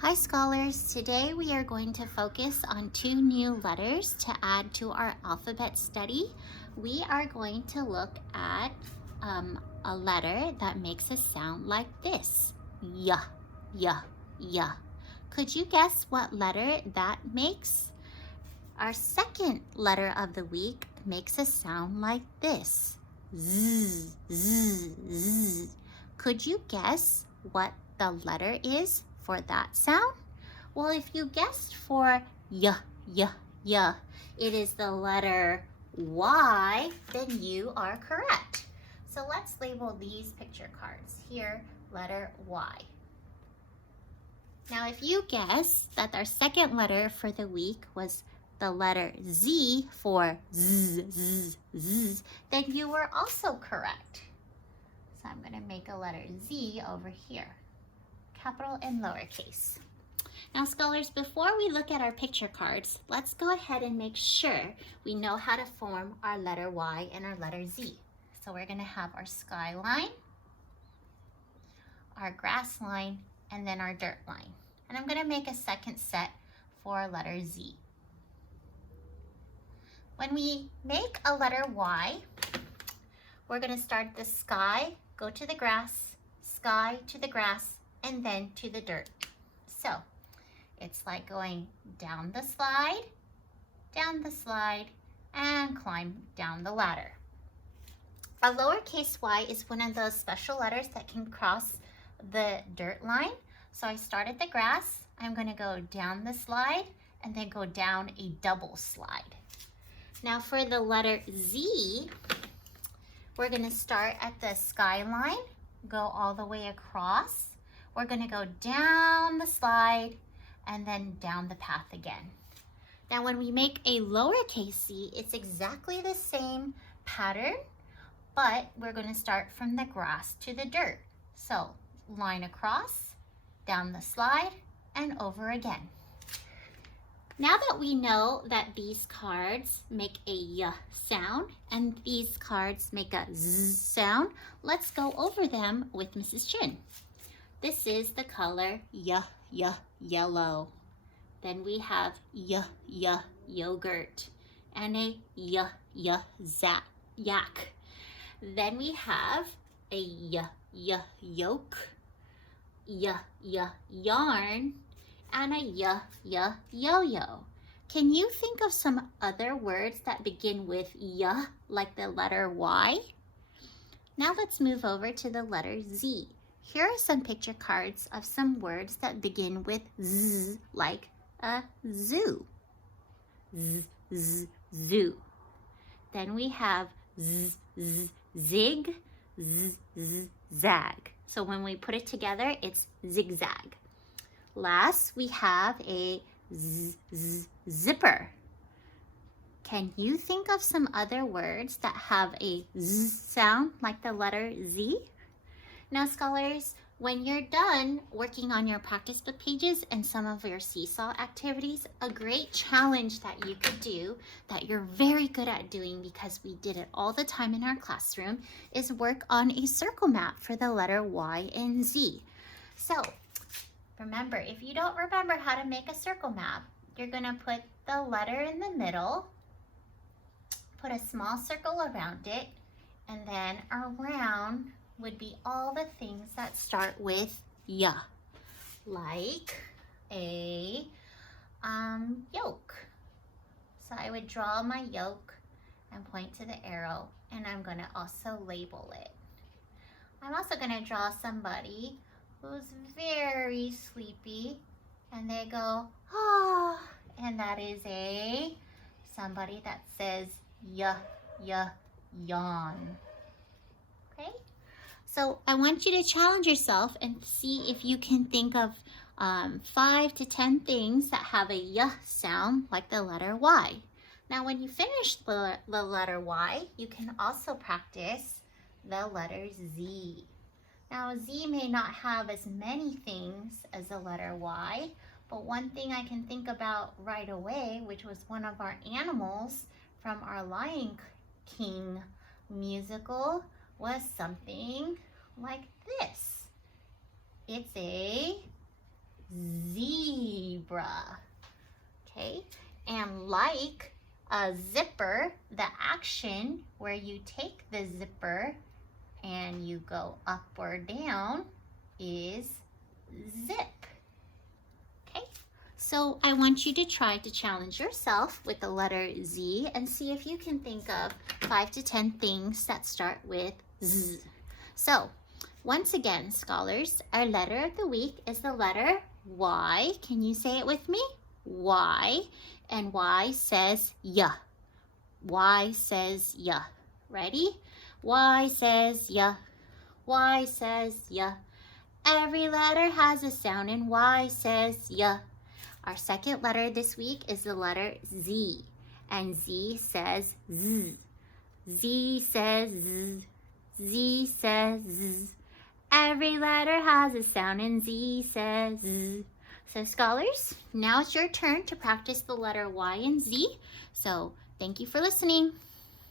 Hi scholars, today we are going to focus on two new letters to add to our alphabet study. We are going to look at a letter that makes a sound like this. Y, y, y. Could you guess what letter that makes? Our second letter of the week makes a sound like this. Z, z, z. Could you guess what the letter is for that sound? Well, if you guessed for y, y, y, it is the letter Y, then you are correct. So let's label these picture cards. Here, letter Y. Now, if you guessed that our second letter for the week was the letter Z for Z, Z, Z, then you were also correct. So I'm going to make a letter Z over here, capital and lowercase. Now, scholars, before we look at our picture cards, let's go ahead and make sure we know how to form our letter Y and our letter Z. So we're going to have our skyline, our grass line, and then our dirt line. And I'm going to make a second set for letter Z. When we make a letter Y, we're going to start the sky, go to the grass, sky to the grass, and then to the dirt. So it's like going down the slide, and climb down the ladder. A lowercase y is one of those special letters that can cross the dirt line. So I start at the grass, I'm going to go down the slide, and then go down a double slide. Now for the letter Z, we're going to start at the skyline, go all the way across. We're going to go down the slide and then down the path again. Now when we make a lowercase z, it's exactly the same pattern, but we're going to start from the grass to the dirt. So line across, down the slide, and over again. Now that we know that these cards make a y sound and these cards make a z sound, let's go over them with Mrs. Chin. This is the color yellow. Then we have yogurt and a yak. Then we have a yolk, yarn, and a yo-yo. Can you think of some other words that begin with y, like the letter Y? Now let's move over to the letter Z. Here are some picture cards of some words that begin with Z, like a zoo. Zoo. Then we have zig, zag. So when we put it together, it's zigzag. Last, we have a zipper. Can you think of some other words that have a z sound like the letter Z? Now, scholars, when you're done working on your practice book pages and some of your seesaw activities, a great challenge that you could do that you're very good at doing because we did it all the time in our classroom is work on a circle map for the letter Y and Z. So remember, if you don't remember how to make a circle map, you're going to put the letter in the middle, put a small circle around it, and then around would be all the things that start with y, like a yolk. So I would draw my yolk and point to the arrow, and I'm going to also label it. I'm also going to draw somebody who's very sleepy, and they go, ah, and that is somebody that says yawn. Okay? So I want you to challenge yourself and see if you can think of 5 to 10 things that have a y sound like the letter Y. Now when you finish the letter Y, you can also practice the letter Z. Now Z may not have as many things as the letter Y, but one thing I can think about right away, which was one of our animals from our Lion King musical, was something like this. It's a zebra. zebra. Okay, and like a zipper, the action where you take the zipper and you go up or down is zip. Okay, so I want you to try to challenge yourself with the letter Z and see if you can think of 5 to 10 things that start with Z. So once again, scholars, our letter of the week is the letter Y. Can you say it with me? Y. And Y says ya. Y says ya. Ready? Y says ya. Y says ya. Every letter has a sound and Y says ya. Our second letter this week is the letter Z. And Z says Z. Z says Z. Z says Z. Every letter has a sound and Z says Z. So scholars, now it's your turn to practice the letter Y and Z. So thank you for listening.